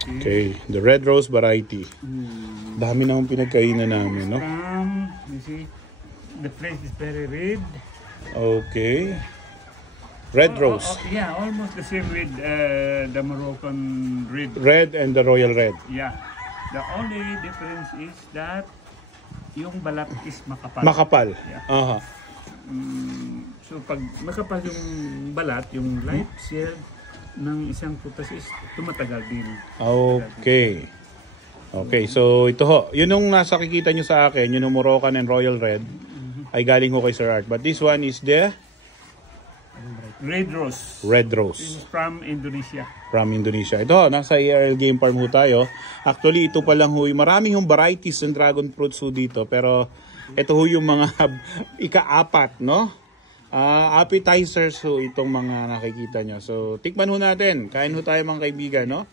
Okay, the red rose variety. Dami namang pinagkainan namin, no? You see, the place is very red. Okay. Red rose. Yeah, almost the same with the Moroccan red. Red and the royal red. Yeah. The only difference is that yung balat is makapal. Makapal. Yeah. Aha. So pag makapal yung balat, yung light shade ng isang putas is tumatagal din. Okay. Okay, so ito ho. Yun yung nasa kikita nyo sa akin, yun yung Moroccan and royal red, ay galing ho kay Sir Art. But this one is the red rose. red This rose is from Indonesia. from Indonesia. Ito ho, nasa ARL Game Farm ho tayo. Actually, ito pa lang ho, marami yung varieties ng dragon fruits ho dito. Pero ito ho yung mga ika-apat, no? Appetizers ho itong mga nakikita nyo. So, tikman ho natin. Kain ho tayo mga kaibigan, no?